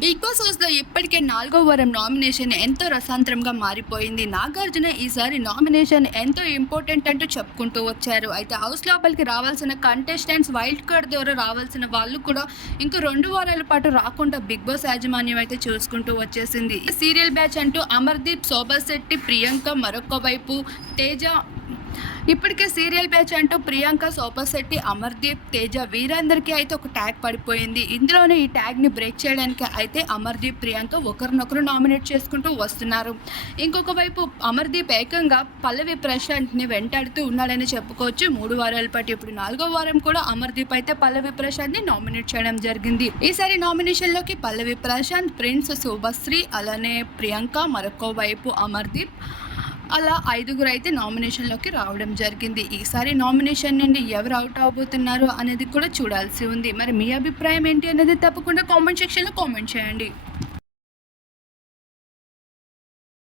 Big boss హౌస్‌లో ఇప్పటికే 4వ వారం నామినేషన్ ఎంతో రసాంతరంగా మారిపోయింది. నాగార్జున ఈసారి నామినేషన్ ఎంతో ఇంపార్టెంట్ అంటూ చెప్పుకుంటూ వచ్చారు. అయితే హౌస్ లోపలికి రావాల్సిన కంటెస్టెంట్స్ వైల్డ్ కార్డ్ ద్వారా రావాల్సిన వాళ్ళు కూడా ఇంకో 2 వారాల పాటు రాకుండా బిగ్ బాస్ యాజమాన్యం అయితే చూసుకుంటూ వచ్చేసింది. ఈ సీరియల్ బ్యాచ్ అంటూ అమర్దీప్, శోభా శెట్టి, ప్రియాంక, మరొక వైపు తేజ. ఇప్పటికే సీరియల్ బ్యాచ్ అంటూ ప్రియాంక, శోభా శెట్టి, అమర్దీప్, తేజ వీరందరికీ అయితే ఒక ట్యాగ్ పడిపోయింది. ఇందులోనే ఈ ట్యాగ్ని బ్రేక్ చేయడానికి అయితే అమర్దీప్, ప్రియాంక ఒకరినొకరు నామినేట్ చేసుకుంటూ వస్తున్నారు. ఇంకొక వైపు అమర్దీప్ ఏకంగా పల్లవి ప్రశాంత్ని వెంటాడుతూ ఉన్నాడని చెప్పుకోవచ్చు. 3 వారాల పాటు ఇప్పుడు 4వ వారం కూడా అమర్దీప్ అయితే పల్లవి ప్రశాంత్ని నామినేట్ చేయడం జరిగింది. ఈసారి నామినేషన్లోకి పల్లవి ప్రశాంత్, ప్రిన్స్, శుభశ్రీ, అలానే ప్రియాంక, మరొక వైపు అమర్దీప్, అలా 5గురు అయితే నామినేషన్లోకి రావడం జరిగింది. ఈసారి నామినేషన్ నుండి ఎవరు అవుట్ అవబోతున్నారు అనేది కూడా చూడాల్సి ఉంది. మరి మీ అభిప్రాయం ఏంటి అనేది తప్పకుండా కామెంట్ సెక్షన్లో కామెంట్ చేయండి.